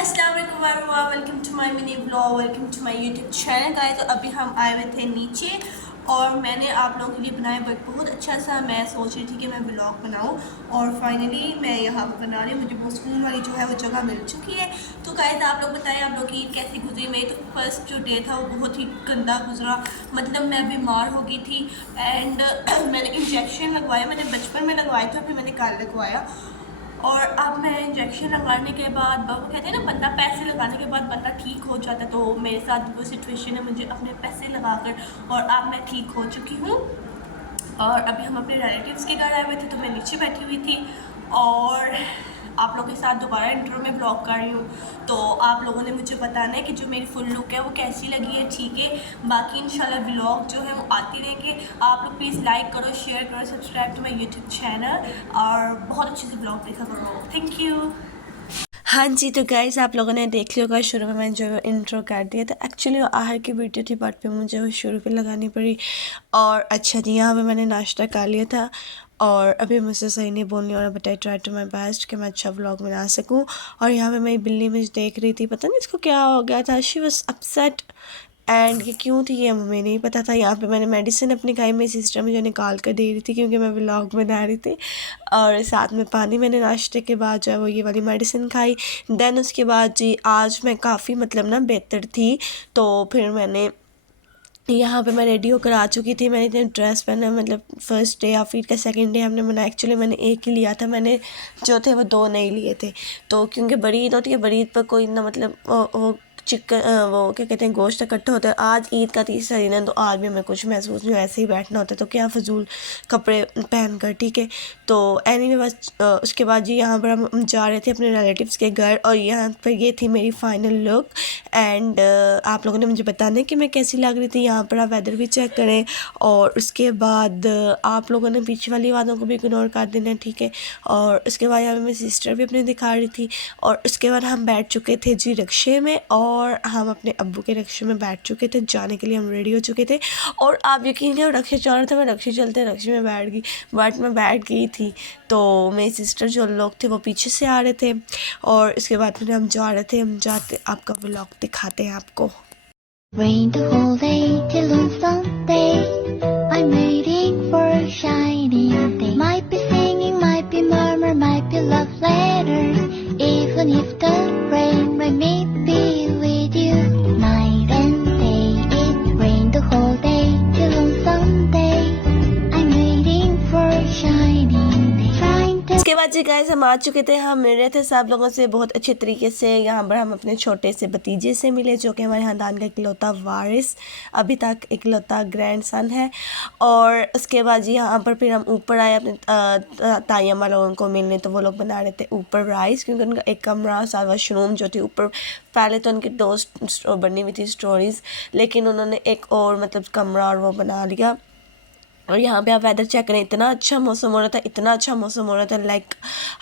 अस्सलाम वालेकुम everyone, welcome to my mini blog, welcome to my YouTube channel guys. तो अभी हम आए हुए थे नीचे और मैंने आप लोगों के लिए बनाया बट बहुत अच्छा सा। मैं सोच रही थी कि मैं ब्लॉग बनाऊं और फाइनली मैं यहाँ पर बना रही हूँ। मुझे बहुत सुकून वाली जो है वो जगह मिल चुकी है। तो गाइस आप लोग बताएं आप लोग की ईद कैसी गुजरी। मेरी तो फर्स्ट जो डे था वो बहुत ही गंदा गुजरा। मतलब मैं बीमार हो गई थी एंड मैंने इंजेक्शन लगवाया। मैंने बचपन में लगवाया था, फिर मैंने कल लगवाया। और अब मैं इंजेक्शन लगाने के बाद वो कहते हैं ना, बंदा पैसे लगाने के बाद बंदा ठीक हो जाता है। तो मेरे साथ वो सिचुएशन है, मुझे अपने पैसे लगाकर और अब मैं ठीक हो चुकी हूँ। और अभी हम अपने रिलेटिव्स के घर आए हुए थे तो मैं नीचे बैठी हुई थी और आप लोगों के साथ दोबारा इंट्रो में ब्लॉग कर रही हूँ। तो आप लोगों ने मुझे बताना है कि जो मेरी फुल लुक है वो कैसी लगी है, ठीक है। बाकी इंशाल्लाह ब्लॉग जो है वो आती रहेंगे। आप लोग प्लीज़ लाइक करो, शेयर करो, subscribe to my YouTube channel और बहुत अच्छे से ब्लॉग देखा करो। Thank you. हाँ जी, तो गाइस आप लोगों ने देख लिया होगा शुरू में मैंने जो इंट्रो कर दिया था। एक्चुअली वो आहर की वीडियो थी बट पे मुझे वो शुरू पे लगानी पड़ी। और अच्छा जी, यहाँ पे मैंने नाश्ता कर लिया था और अभी मुझसे सही नहीं बोलनी और but I try to my best कि मैं अच्छा व्लॉग बना सकूँ। और यहाँ पे मेरी बिल्ली मुझे देख रही थी, पता नहीं इसको क्या हो गया था। शी वॉज अपसेट एंड ये क्यों थी ये हमें नहीं पता था। यहाँ पे मैंने मेडिसिन अपनी खाई, मेरी सिस्टर मुझे निकाल कर दे रही थी क्योंकि मैं व्लॉग बना रही थी। और साथ में पानी मैंने नाश्ते के बाद जो है वो ये वाली मेडिसिन खाई। देन उसके बाद जी आज मैं काफ़ी मतलब ना बेहतर थी। तो फिर मैंने यहाँ पे मैं रेडी होकर आ चुकी थी। मैंने इतने ड्रेस पहना, मतलब फ़र्स्ट डे या फिर का सेकंड डे हमने मनाया। एक्चुअली मैंने एक ही लिया था, मैंने जो थे वो दो नहीं लिए थे। तो क्योंकि बड़ी ईद होती है, बड़ी ईद पर कोई ना मतलब वो चिकन वो क्या कहते हैं गोश्त इकट्ठा होता है। आज ईद का तीसरा दिन है तो आज भी मैं कुछ महसूस नहीं, ऐसे ही बैठना होता है तो क्या फ़जूल कपड़े पहन कर, ठीक है। तो एनीवे बस उसके बाद जी यहाँ पर हम जा रहे थे अपने रिलेटिव्स के घर और यहाँ पर ये थी मेरी फ़ाइनल लुक। एंड आप लोगों ने मुझे बताना है कि मैं कैसी लग रही थी। यहाँ पर आप वेदर भी चेक करें और उसके बाद आप लोगों ने पीछे वाली बातों को भी इग्नोर कर देना है, ठीक है। और उसके बाद यहाँ पे मेरी सिस्टर भी अपने दिखा रही थी और उसके बाद हम बैठ चुके थे जी रिक्शे में और हम अपने अब्बू के रिक्शे में बैठ चुके थे। जाने के लिए हम रेडी हो चुके थे और आप यकीन करो रिक्शे चल रहे थे, मैं रिक्शे चलते रिक्शे में बैठ गई। बट मैं बैठ गई थी तो मेरी सिस्टर जो लोग थे वो पीछे से आ रहे थे और इसके बाद फिर हम जा रहे थे। हम जाते आपका व्लॉग दिखाते हैं आपको। Rain the whole day till on Sunday. I'm waiting for a shining day. Might be singing, might be murmur, might be love letters. Even if the rain might be with you night and day. It rained the whole day till on Sunday. I'm waiting for a shining day. Trying to इसके बाद जी guys हम आ चुके थे। हम मिल रहे थे सब लोगों से बहुत अच्छे तरीके से। यहाँ पर हम अपने छोटे से भतीजे से मिले जो कि हमारे ख़ानदान का इकलौता वारिस, अभी तक इकलौता ग्रैंड सन है। और उसके बाद जी यहाँ पर फिर हम ऊपर आए अपने ताई अम्मा लोगों को मिलने। तो वो लोग बना रहे थे ऊपर राइस क्योंकि उनका एक कमरा साथ वॉशरूम जो थी ऊपर। पहले तो उनकी दो बनी हुई थी स्टोरीज़, लेकिन उन्होंने एक और मतलब कमरा और वो बना लिया। और यहाँ पे आप वेदर चेक करें, इतना अच्छा मौसम हो रहा था, इतना अच्छा मौसम हो रहा था। Like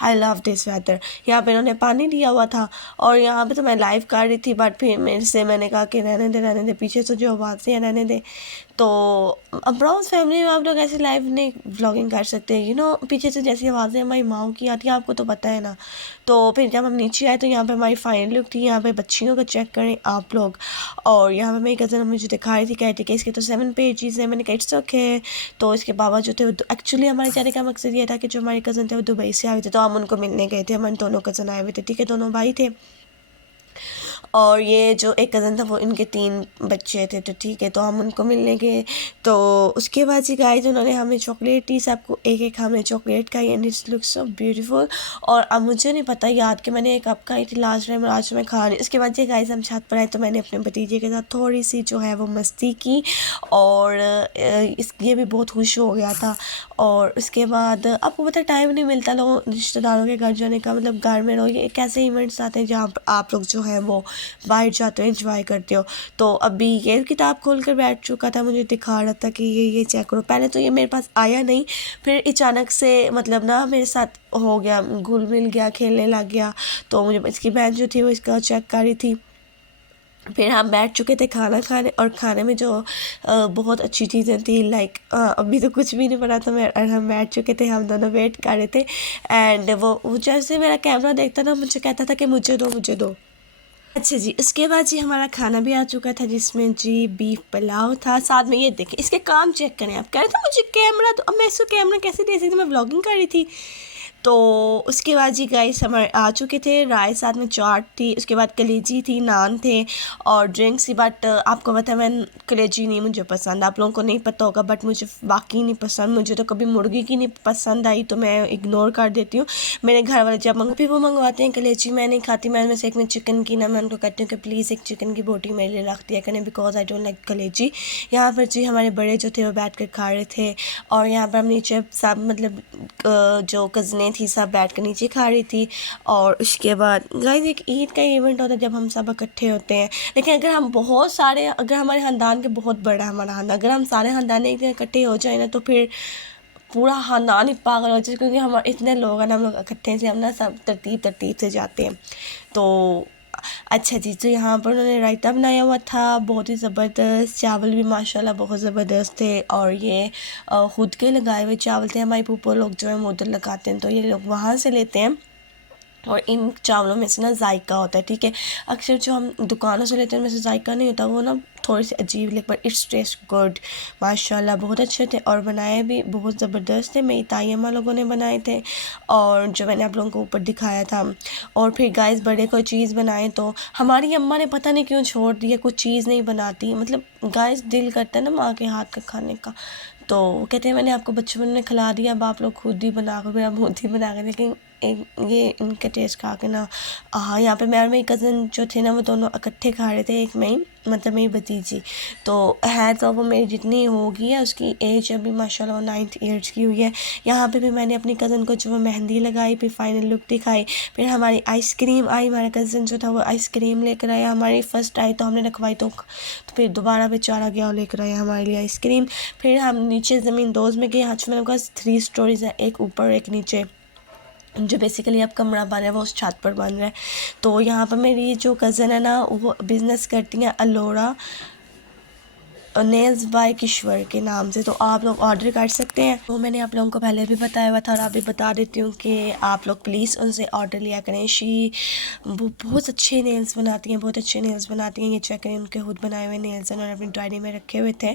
I love this weather. यहाँ पे इन्होंने पानी दिया हुआ था और यहाँ पे तो मैं लाइव कर रही थी बट फिर मेरे से मैंने कहा कि रहने दे पीछे से जो आवाज़ है रहने दे। तो अब्राउज फैमिली में आप लोग ऐसे लाइव नहीं व्लॉगिंग कर सकते, पीछे से जैसी आवाज़ें हमारी माओ की आती है आपको तो पता है ना। तो फिर जब हम नीचे आए तो यहाँ पे हमारी फाइनल लुक थी। यहाँ पे बच्चियों का चेक करें आप लोग। और यहाँ पे मेरी कज़न मुझे दिखा रही थी, कहती कि इसके तो 7 पेजेस हैं। मैंने कहा इट्स ओके। तो इसके बाबा जो थे वो एक्चुअली हमारे जाने का मकसद ये था कि जो हमारे कज़न थे वो दुबई से आए हुए थे तो हम उनको मिलने गए थे। हमारे दोनों कज़न आए हुए थे, ठीक है, दोनों भाई थे। और ये जो एक कज़न था वो इनके 3 बच्चे थे, तो ठीक है, तो हम उनको मिलने गए। तो उसके बाद जी गाइस उन्होंने हमें चॉकलेट दी, सबको एक एक हमें चॉकलेट खाई and it's look so beautiful. और अब मुझे नहीं पता याद कि मैंने एक कप खाई थी लास्ट टाइम और आज मैं खा रही। उसके बाद जी गाइस हम छत पर आए तो मैंने अपने भतीजे के साथ थोड़ी सी जो है वो मस्ती की और ये भी बहुत खुश हो गया था। और उसके बाद आपको पता टाइम नहीं मिलता लोगों रिश्तेदारों के घर जाने का, मतलब घर में रहो। ये एक ऐसे इवेंट्स आते हैं जहाँ आप लोग जो है वो बाहर जाते हो, एंजॉय करते हो। तो अभी ये किताब खोल कर बैठ चुका था, मुझे दिखा रहा था कि ये चेक करो। पहले तो ये मेरे पास आया नहीं, फिर अचानक से मतलब ना मेरे साथ हो गया, घुल मिल गया, खेलने लग गया। तो मुझे इसकी बहन जो थी वो इसका चेक कर रही थी। फिर हम बैठ चुके थे खाना खाने और खाने में जो बहुत अच्छी चीज़ें थी। लाइक अभी तो कुछ भी नहीं बना था मैं और हम बैठ चुके थे, हम दोनों वेट कर रहे थे। एंड वो जैसे मेरा कैमरा देखता ना मुझे कहता था कि मुझे दो मुझे दो। अच्छा जी, उसके बाद जी हमारा खाना भी आ चुका था, जिसमें जी बीफ पुलाव था, साथ में ये देखें इसके काम चेक करें आप। कह रहे थे मुझे कैमरा, तो अब मैं इसको कैमरा कैसे दे सकती, मैं व्लॉगिंग कर रही थी। तो उसके बाद जी गाइस हमारे आ चुके थे राय, साथ में चाट थी, उसके बाद कलेजी थी, नान थे और ड्रिंक्स थी। बट आपको पता है मैं कलेजी नहीं मुझे पसंद, आप लोगों को नहीं पता होगा बट मुझे वाकई नहीं पसंद। मुझे तो कभी मुर्गी की नहीं पसंद आई तो मैं इग्नोर कर देती हूँ। मेरे घर वाले जब फिर वो मंगवाते हैं कलेजी, मैं नहीं खाती। मैं से एक में चिकन की ना, मैं उनको कहती हूँ कि प्लीज़ एक चिकन की बोटी मेरे लिए रख दिया करें, बिकॉज आई डोंट लाइक कलेजी। यहाँ पर जी हमारे बड़े जो थे वो बैठ कर खा रहे थे और यहाँ पर हम नीचे सब मतलब जो कज़नें थी सब बैठ कर नीचे खा रही थी। और उसके बाद गाइस एक ईद का इवेंट होता है जब हम सब इकट्ठे होते हैं। लेकिन अगर हम बहुत सारे, अगर हमारे ख़ानदान के बहुत बड़ा हमारा ख़ानदान, अगर हम सारे ख़ानदान एक दिन इकट्ठे हो जाए ना तो फिर पूरा ख़ानदान ही पागल हो जाए, क्योंकि हम इतने लोग हैं ना, हम लोग इकट्ठे से हम ना सब तरतीब तरतीब से जाते हैं। तो अच्छा जी, तो यहाँ पर उन्होंने रायता बनाया हुआ था बहुत ही ज़बरदस्त, चावल भी माशाल्लाह बहुत ज़बरदस्त थे। और ये खुद के लगाए हुए चावल थे, हमारे फूफा लोग जो है उधर लगाते हैं तो ये लोग वहाँ से लेते हैं। और इन चावलों में से ना जायका होता है, ठीक है। अक्सर जो हम दुकानों से लेते हैं उनमें से जायका नहीं होता, वो ना थोड़ी सी अजीब लगे, पर इट्स टेस्ट गुड। माशाल्लाह बहुत अच्छे थे और बनाए भी बहुत ज़बरदस्त थे। मेरी ताई अम्मा लोगों ने बनाए थे और जो मैंने आप लोगों को ऊपर दिखाया था। और फिर गाइस बड़े कोई चीज़ बनाए तो हमारी अम्मा ने पता नहीं क्यों छोड़ दिया, कुछ चीज़ नहीं बनाती। मतलब गाइस दिल करता है ना माँ के हाथ का खाने का, तो कहते हैं मैंने आपको बचपन में खिला दिया, अब आप लोग खुद ही बना कर, फिर आप खुद ही बना कर। लेकिन ये इनके टेस्ट खा के ना, हाँ यहाँ पे मैं और मेरी कज़न जो थे ना वो दोनों इकट्ठे खा रहे थे, एक में ही मतलब मेरी भतीजी तो है, तो वो मेरी जितनी होगी है, उसकी एज अभी माशाल्लाह वो 9th ईयर्स की हुई है। यहाँ पे भी मैंने अपनी कज़न को जो मेहंदी लगाई, फिर फाइनल लुक दिखाई। फिर हमारी आइसक्रीम आई, हमारा कज़न जो था वो आइसक्रीम लेकर आया, हमारी फ़र्स्ट आई तो हमने रखवाई, तो फिर दोबारा बेचारा गया और लेकर आया हमारे लिए आइसक्रीम। फिर हम नीचे ज़मीन दोज में गए, आज मेरे पास 3 स्टोरीज़ हैं, एक ऊपर एक नीचे, जो बेसिकली अब कमरा बन रहा है वो उस छत पर बन रहा है। तो यहाँ पर मेरी जो कज़न है ना वो बिज़नेस करती हैं अलोरा नेल्स बाय किश्वर के नाम से, तो आप लोग ऑर्डर कर सकते हैं। वो मैंने आप लोगों को पहले भी बताया हुआ था और अभी बता देती हूँ कि आप लोग प्लीज़ उनसे ऑर्डर लिया करें। वो बहुत अच्छे नेल्स बनाती हैं, बहुत अच्छे नेल्स बनाती हैं। ये चेक करें, उनके खुद बनाए हुए नेल्स उन्होंने अपनी डायरी में रखे हुए थे।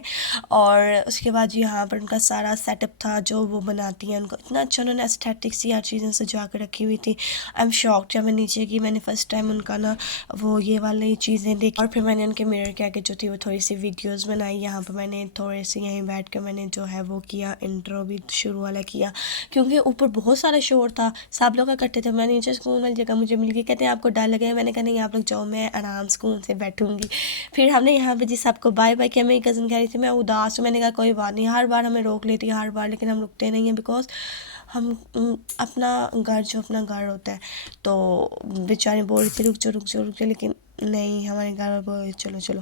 और उसके बाद यहाँ पर उनका सारा सेटअप था जो वो बनाती हैं, उनको इतना अच्छा उन्होंने एस्थेटिक सी हर चीज़ें सजा कर रखी हुई थी। आई एम शॉक्ड जब मैं नीचे की, मैंने फ़र्स्ट टाइम उनका ना वो ये वाली चीज़ें देखी। और फिर मैंने उनके मिरर के आगे जो थी वो थोड़ी सी वीडियोज़ बनाई। यहाँ पर मैंने थोड़े से यहीं बैठ कर मैंने जो है वो किया, इंट्रो भी शुरू वाला किया, क्योंकि ऊपर बहुत सारा शोर था, सब लोग इकट्ठे थे। मैं नीचे सुकून वाली जगह मुझे मिल गई। कहते हैं आपको डर लगे, मैंने कहा नहीं आप लोग जाओ, मैं आराम सुकून से बैठूंगी। फिर हमने यहाँ पे जी सबको बाय बाय किया। मेरी कज़न कह रही थी मैं उदास हूँ, मैंने कहा कोई बात नहीं, हर बार हमें रोक लेती है हर बार, लेकिन हम रुकते नहीं हैं, बिकॉज हम अपना घर जो अपना घर होता है। तो बेचारे बोल रही थी रुक जाओ रुक जाओ रुक जाओ, लेकिन नहीं, हमारे घर वाले बोले चलो चलो।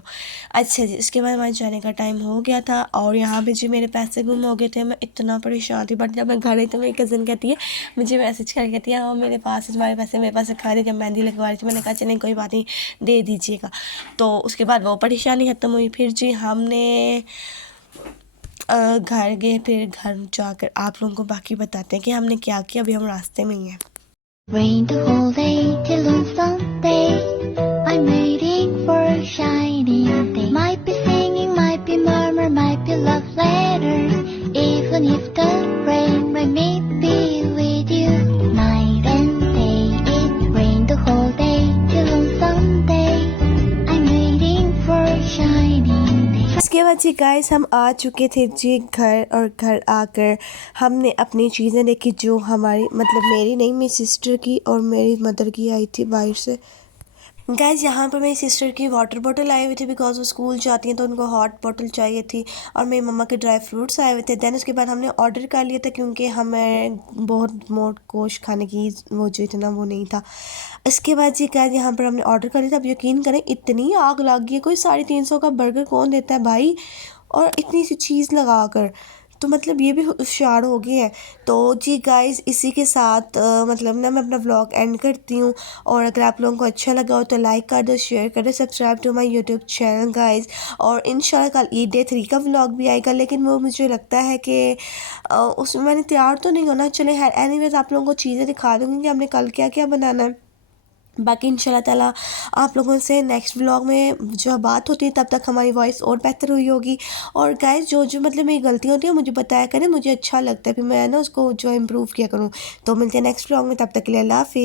अच्छा जी, इसके बाद हमारे जाने का टाइम हो गया था और यहाँ पे जी मेरे पैसे गुम हो गए थे। मैं इतना परेशान थी, बट जब मैं घर आई तो मेरी कज़न कहती है, मुझे मैसेज करके कहती है हाँ मेरे पास है तुम्हारे पैसे, मेरे पास रखा थे जब मेहंदी लगवा रही थी। मैंने कहा चलें कोई बात नहीं, दे दीजिएगा। तो उसके बाद वो परेशानी ख़त्म हुई। फिर जी हमने घर गए, फिर घर जाकर आप लोगों को बाकी बताते हैं कि हमने क्या किया। अभी हम रास्ते में ही हैं। Rain the whole day till on Sunday. I'm waiting for a shining day. Might be singing, might be murmur, might be love letters. Even if the rain might be with you night and day. It rained the whole day till on Sunday. I'm waiting for a shining day. इसके बाद जी guys हम आ चुके थे जी घर, और घर आकर हमने अपनी चीज़ें देखी जो हमारी मतलब मेरी नहीं, मेरी सिस्टर की और मेरी मदर की आई थी बाहर से। गाइस यहाँ पर मेरी सिस्टर की वाटर बॉटल आई हुई थी, बिकॉज वो स्कूल जाती हैं तो उनको हॉट बॉटल चाहिए थी। और मेरी मम्मा के ड्राई फ्रूट्स आए हुए थे। दैन उसके बाद हमने ऑर्डर कर लिया था, क्योंकि हमें बहुत मोट गोश्त खाने की वो जो इतना वो नहीं था। इसके बाद जी गाइस यहाँ पर हमने ऑर्डर कर लिया था। अब यकीन करें इतनी आग लग गई, कोई 350 का बर्गर कौन देता है भाई, और इतनी सी चीज़ लगा कर, तो मतलब ये भी होशियार हो गए हैं। तो जी गाइस इसी के साथ मतलब ना मैं अपना व्लॉग एंड करती हूँ। और अगर आप लोगों को अच्छा लगा हो तो लाइक कर दो, शेयर कर दो, subscribe to my YouTube channel guys. और इंशाल्लाह कल ईद डे 3 का व्लॉग भी आएगा, लेकिन वो मुझे लगता है कि उसमें मैंने तैयार तो नहीं होना। चले खैर एनीवेज आप लोगों को चीज़ें दिखा दूँगी कि हमने कल क्या क्या बनाना है। बाकी इंशाल्लाह ताला आप लोगों से नेक्स्ट व्लॉग में जो बात होती है तब तक हमारी वॉइस और बेहतर हुई होगी। और गाइस जो जो मतलब मेरी गलतियाँ होती हैं मुझे बताया करें, मुझे अच्छा लगता है, फिर मैं ना उसको जो इम्प्रूव किया करूँ। तो मिलते हैं नेक्स्ट व्लॉग में, तब तक के लिए अल्लाह हाफ़िज़।